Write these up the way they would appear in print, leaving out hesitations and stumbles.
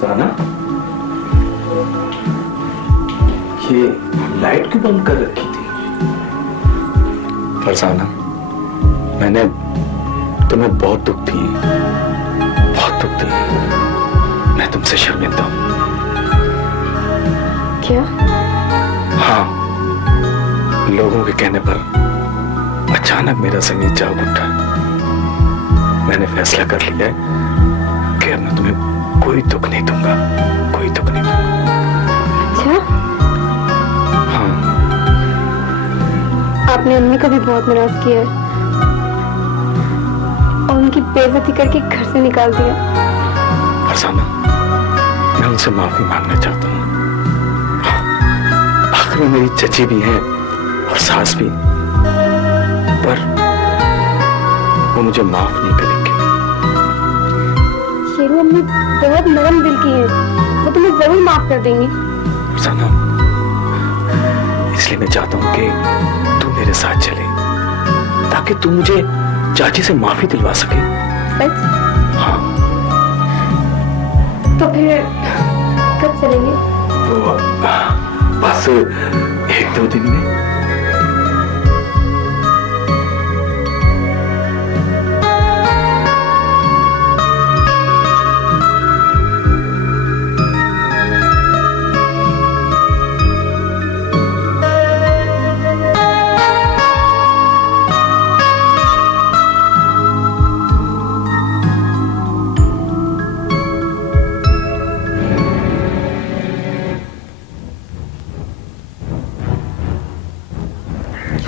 फरसाना, ये लाइट क्यों बंद कर रखी थी? फरसाना, मैंने तुम्हें बहुत दुख दी, बहुत दुख दी। मैं तुमसे शर्मिंदा हूं। क्या? हाँ, लोगों के कहने पर अचानक मेरा संगीत जाग उठा। मैंने फैसला कर लिया है कि अब मैं तुम्हें कोई दुख नहीं दूंगा, कोई दुख नहीं दूंगा। अच्छा? हाँ। आपने अम्मी को भी बहुत नाराज किया है और उनकी बेइज्जती करके घर से निकाल दिया। फरसाना, मैं उनसे माफी मांगना चाहता हूँ। आखिर मेरी चची भी हैं और सास भी, पर वो मुझे माफ नहीं करेंगे। शेरू अम्मी बहुत नरम दिल की है, वो तुम्हें जरूर माफ कर देंगी। फरसाना, इसलिए मैं चाहता हूँ कि तू मेरे साथ चले, ताकि तू मुझे चाची से माफी दिलवा सके। सच? हाँ। तो फिर कब चलेंगे? तो बस 1-2 दिन में।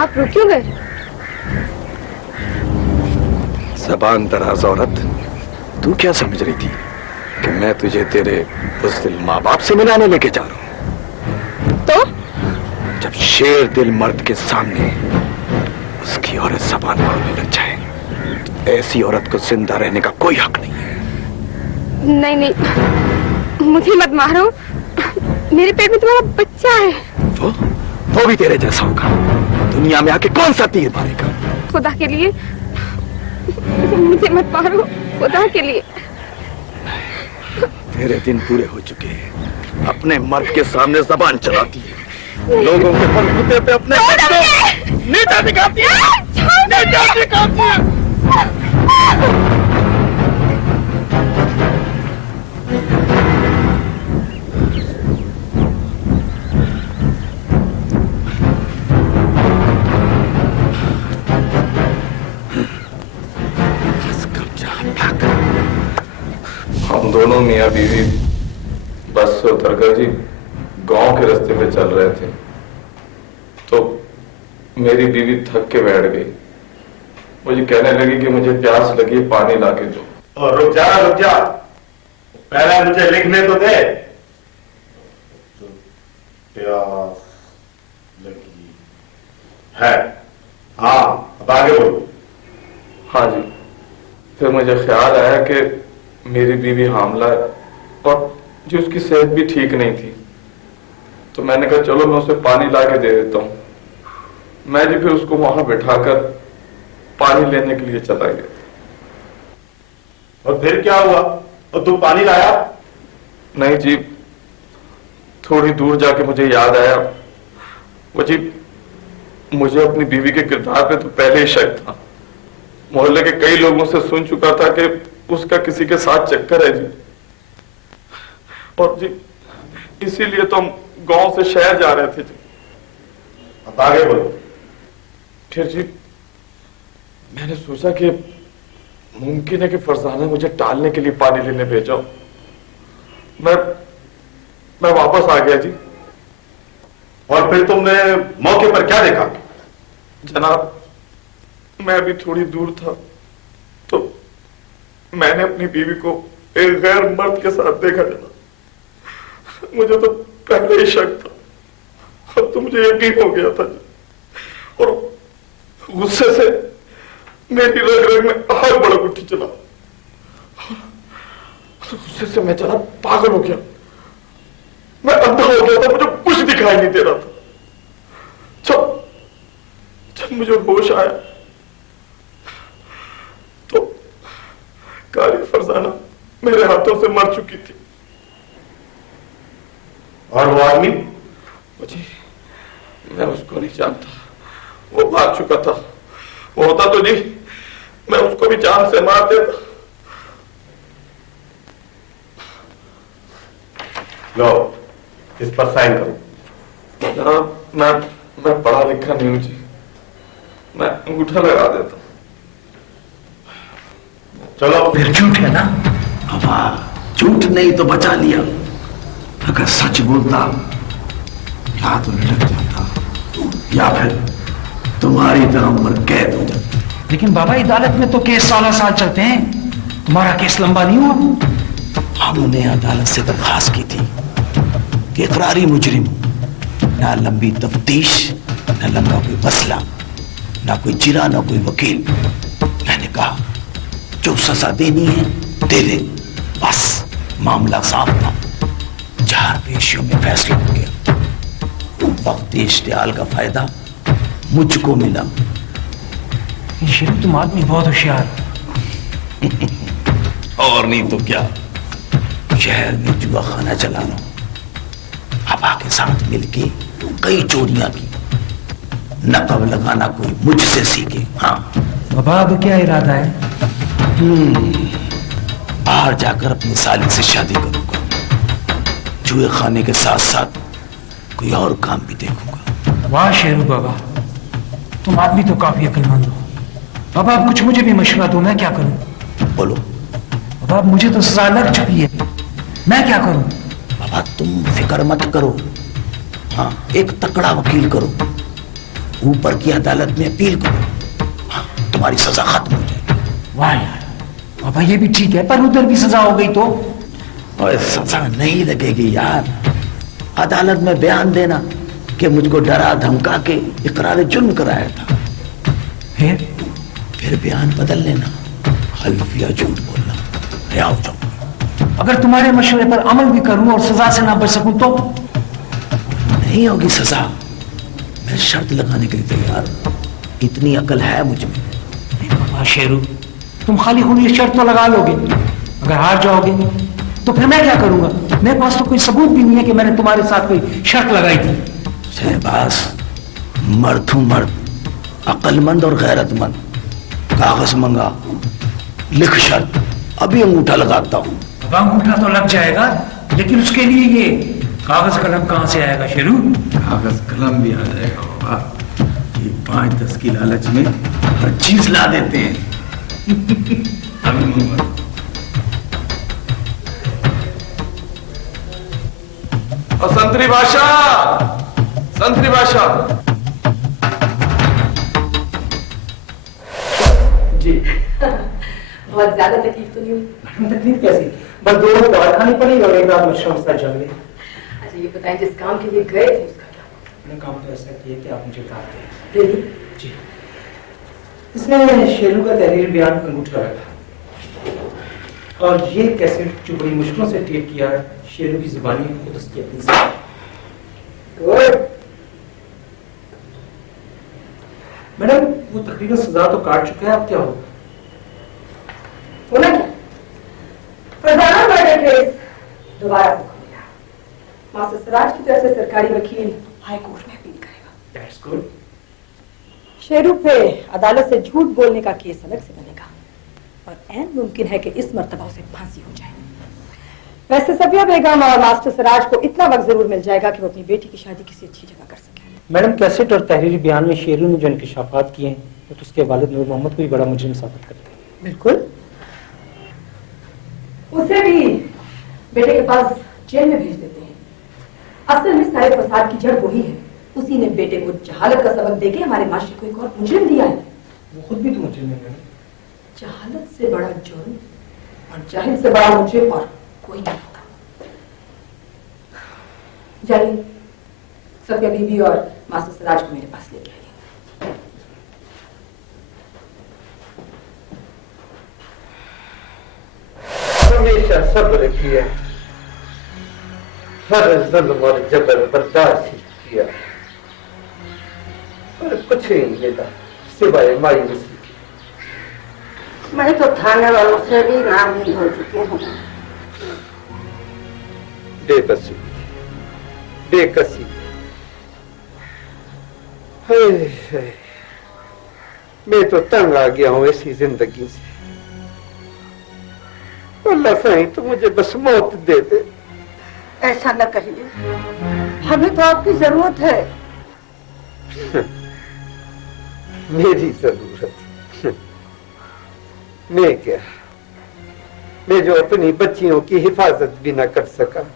आप रुक क्यों गए? ज़बान दराज औरत, तू क्या समझ रही थी कि मैं तुझे तेरे बुज़दिल माँ बाप से मिलाने लेके जा रहा हूं? तो? जब शेर दिल मर्द के सामने उसकी औरत ज़बान खोलने लग जाए, तो ऐसी औरत को जिंदा रहने का कोई हक नहीं है। नहीं नहीं, मुझे मत मारो, मेरे पेट में तुम्हारा बच्चा है। वो भी तेरे जैसा होगा। दुनिया में आके कौन सा तीर मारेगा? खुदा के लिए मुझे मत मारो, खुदा के लिए। तेरे दिन पूरे हो चुके हैं। अपने मर्द के सामने जबान चलाती है, लोगों के बलबूते पे अपने नीचा दिखाती है, नीचा दिखाती है। हम दोनों मियाँ बीवी बस से उतरकर जी गांव के रास्ते पे चल रहे थे, तो मेरी बीवी थक के बैठ गई। मुझे कहने लगी कि मुझे प्यास लगी, पानी लाके दो। और रुक जा, पहले मुझे लिखने तो दे। प्यास लगी है, हाँ अब आगे बोलो। हाँ जी। फिर मुझे ख्याल आया कि मेरी बीवी हामला है और जो उसकी सेहत भी ठीक नहीं थी, तो मैंने कहा चलो मैं उसे पानी ला के दे देता हूं। मैं जी फिर उसको वहां बिठाकर पानी लेने के लिए चला गया। और फिर क्या हुआ? और तू पानी लाया? नहीं जी, थोड़ी दूर जाके मुझे याद आया, वो जी मुझे अपनी बीवी के किरदार पे तो पहले ही शक था। मोहल्ले के कई लोगों से सुन चुका था कि उसका किसी के साथ चक्कर है जी, और जी इसीलिए तो हम गांव से शहर जा रहे थे जी। अब आगे बोलो। फिर जी मैंने सोचा कि मुमकिन है कि फरजाना मुझे टालने के लिए पानी लेने भेजा। मैं वापस आ गया जी। और फिर तुमने मौके पर क्या देखा? जनाब, मैं अभी थोड़ी दूर था तो मैंने अपनी बीवी को एक गैर मर्द के साथ देखा जनाब। मुझे तो पहले ही शक था, अब तो मुझे यकीन हो गया था जी। और गुस्से से मेरी रग रग में आग भड़क उठी चला। गुस्से से मैं जनाब पागल हो गया, मैं अंधा हो गया था, मुझे कुछ दिखाई नहीं दे रहा था। जब मुझे होश आया तो काली फरजाना मेरे हाथों से मर चुकी थी। और वो आदमी? मुझे, मैं उसको नहीं जानता, वो भाग चुका था। वो होता तो जी मैं उसको भी जान से मार देता। लो, इस पर साइन करो। जनाब, मैं पढ़ा लिखा नहीं हूं जी, मैं अंगूठा लगा देता। चलो। फिर झूठ है ना? झूठ नहीं तो बचा लिया। अगर सच बोलता या तो लटक जाता या फिर तुम्हारी तरह उम्र कैद हो जाती। लेकिन बाबा, अदालत में तो केस 16 साल चलते हैं, तुम्हारा केस लंबा नहीं हुआ? हमने अदालत से दरखास्त की थी कि इकरारी मुजरिम, ना लंबी तफ्तीश, ना लंबा कोई मसला, ना कोई जिरा, ना कोई वकील। मैंने कहा जो सजा देनी है दे दे, बस मामला साफ था। 4 पेशियों में फैसला हो गया। वक्त इश्तिहाल का फायदा मुझको मिला। शेरू, तुम आदमी बहुत होशियार। और नहीं तो क्या, शहर में जुआ खाना चलाना, पापा के साथ मिलके कई चोरियां की। नकब लगाना कोई मुझसे सीखे। हाँ बाबा, अब क्या इरादा है? बाहर जाकर अपनी साली से शादी करूंगा। जुए खाने के साथ साथ कोई और काम भी देखूंगा। वाह शेरू बाबा, तुम आदमी तो काफी अक्लमंद हो। बाबा, अब कुछ मुझे भी मशवरा दो, मैं क्या करूं? बोलो। बाबा, मुझे तो सजा लग चुकी है, मैं क्या करूं? बाबा तुम फिक्र मत करो। हाँ, एक तकड़ा वकील करो, ऊपर की अदालत में अपील करो। हाँ, तुम्हारी सजा खत्म हो जाएगी। वाह यार बाबा, ये भी ठीक है, पर उधर भी सजा हो गई तो? और सजा नहीं लगेगी यार। अदालत में बयान देना कि मुझको डरा धमका के इकरार जुर्म कराया था, फिर बयान बदल लेना, हल्फिया झूठ बोलना, रिहा हो जाऊंगा। अगर तुम्हारे मशवरे पर अमल भी करूं और सजा से ना बच सकूं तो? नहीं होगी सजा। मैं शर्त लगाने के लिए तैयार हूं, इतनी अकल है मुझ में। बाबा शेरू, तुम खाली खून ये शर्त तो लगा लोगे, अगर हार जाओगे तो फिर मैं क्या करूंगा? मेरे पास तो कोई सबूत भी नहीं है कि मैंने तुम्हारे साथ कोई शर्त लगाई थी। शहबाज, मर्द हूं मर्द, अक्लमंद और गैरतमंद। कागज मंगा, लिख शर्त, अभी अंगूठा लगाता हूं। अब अंगूठा तो लग जाएगा, लेकिन उसके लिए ये कागज कलम कहां से आएगा शेरू? कागज कलम भी आ जाएगा बाबा। ये 5-10 की लालच में हर चीज ला देते हैं। अभी मंगवा। और संतरी बादशाह, संतरी बादशाह जी। बहुत ज्यादा तकलीफ तो नहीं हुई? मैडम तकलीफ कैसी? बस 2 रोज दवा खानी पड़ी और एक रात मशरूम सर जल गई। अच्छा ये बताएं, जिस काम के लिए गए थे उसका क्या? मैंने काम तो ऐसा किया कि आप मुझे बता दें। रियली? जी। इसमें शेरू का तहरीर बयान अंगूठा लगा था और ये कैसेट जो बड़ी मुश्किलों से टेप किया है, शेरू की जुबानी खुद उसकी अपनी से। गुड। मैडम वो तकरीबन सजा तो काट चुका है, अब क्या होगा? होना क्या? फरजाना मर्डर केस दोबारा से खुल गया। मास्टर सिराज की तरफ से सरकारी वकील हाई कोर्ट में अपील करेगा। That's good. शेरू पे अदालत से झूठ बोलने का केस अलग से बनेगा और ऐन मुमकिन है कि इस मर्तबा उसे फांसी हो जाए। वैसे सफिया बेगम और मास्टर सिराज को इतना वक्त जरूर मिल जाएगा कि वो अपनी बेटी की शादी किसी अच्छी जगह कर सके। मैडम कैसेट और तहरीरी बयान में शेरू ने जो इंकशाफात किए हैं तो उसके वालिद नूर मोहम्मद को भी बड़ा मुजरिम साबित करते हैं। बिल्कुल, उसे भी बेटे के पास जेल में भेज देते हैं। असल में सारे फसाद की जड़ वही है। उसी ने बेटे को जहालत का सबक देके हमारे माशरे को एक और मुजरिम दिया है। वो खुद भी तो मुजरिम है मैडम। जहालत से बड़ा जुर्म और जाहिल से बड़ा मुजरिम और कोई नहीं होगा। जाइए, सफिया बीबी और मास्टर सिराज को मेरे पास लेके आइए। हमेशा सब्र किया, हर जुल्म और जबर बर्दाश्त किया, पर कुछ नहीं मिला सिवाय मायूसी। मैं तो थाने वालों से भी नाराज हो चुकी हूँ। बेबसी, बेकसी। हाय हाय, मैं तो तंग आ गया हूं ऐसी जिंदगी से। अल्लाह साईं तो मुझे बस मौत दे दे। ऐसा न कहिए, हमें तो आपकी जरूरत है। मेरी जरूरत? मैं क्या, मैं जो अपनी बच्चियों की हिफाजत भी न कर सका,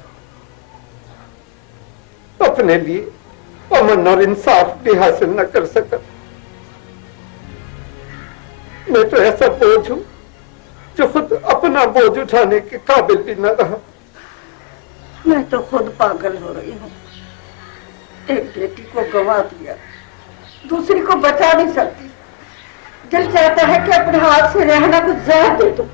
अपने लिए अमन और इंसाफ भी हासिल न कर सका। मैं तो ऐसा बोझ हूं जो खुद अपना बोझ उठाने के काबिल भी न रहा। मैं तो खुद पागल हो रही हूँ। एक बेटी को गंवा दिया, दूसरी को बचा नहीं सकती। दिल चाहता है कि अपने हाथ से रहना कुछ जहर दे दूं।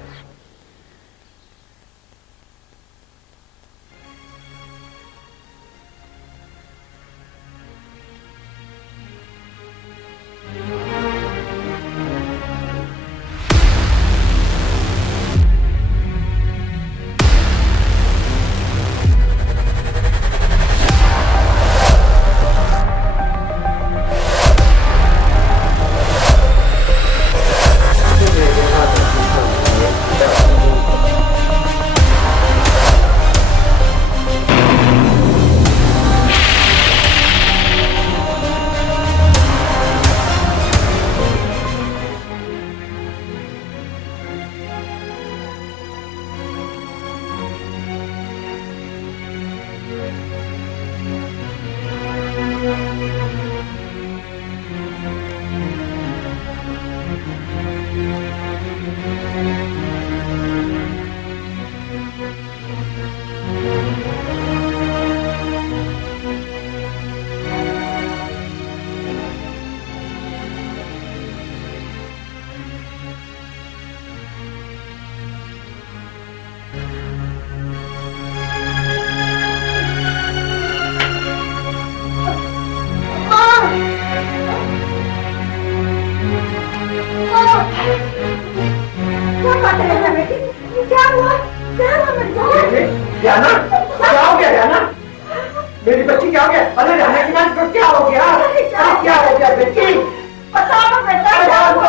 मेरी बच्ची क्या हो गया? अरे रहने की बात क्या हो गया? अरे क्या हो गया बच्ची? बताओ बेटा, क्या हुआ?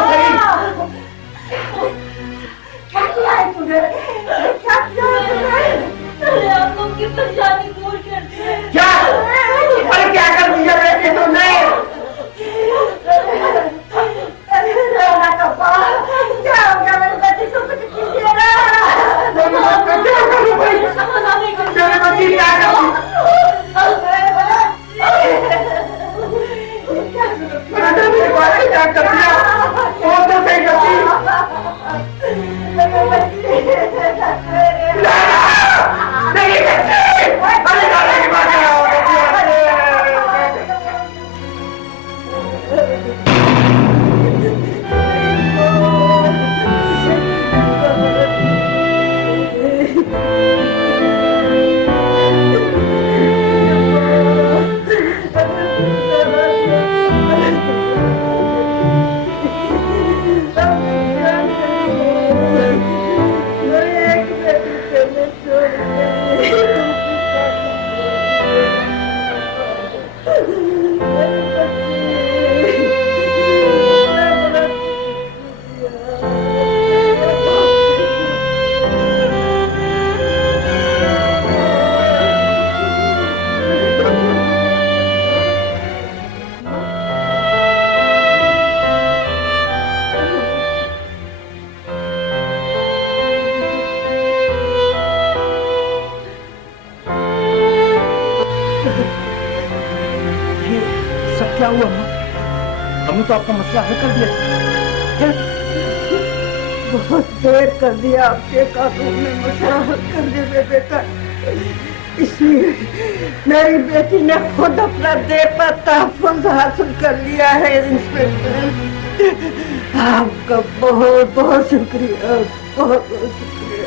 क्या किया है तूने? क्या किया है तूने? अरे आप लोग की परेशानी दूर करते हैं। क्या? अरे क्या कर दिया बेटे तुमने? क्या हो गया मेरी बच्ची को? कुछ कीजिए ना। क्या करूं भाई? मेरी बच्ची क्या करूं? क्या कर दिया? वो तो सही बच्ची। नहीं बच्ची। अरे दादा की बात क्या हो गई? क्या हुआ? हमने तो आपका मसला हल कर दिया। बहुत देर कर दिया आपके कानून में मसला हल करने में बेटा। इसलिए मेरी बेटी ने खुद अपना देह पर तहफ़्फ़ुज़ हासिल कर लिया है। इंस्पेक्टर आपका बहुत बहुत शुक्रिया, बहुत बहुत शुक्रिया।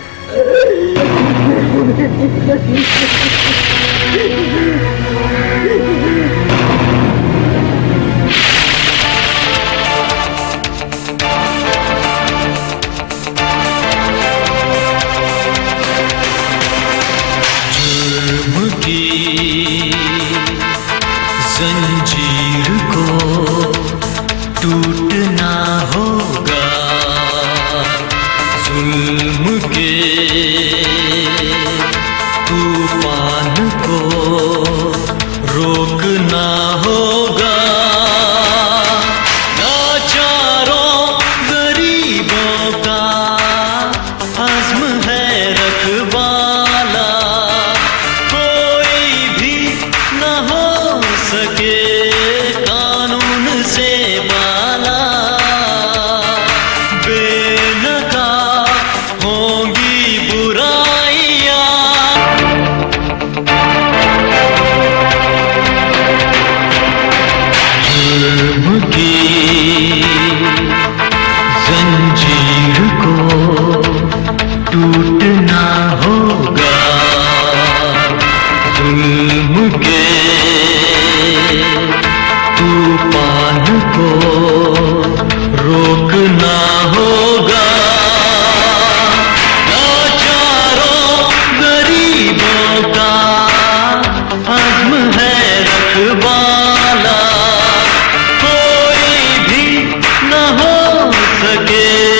लगे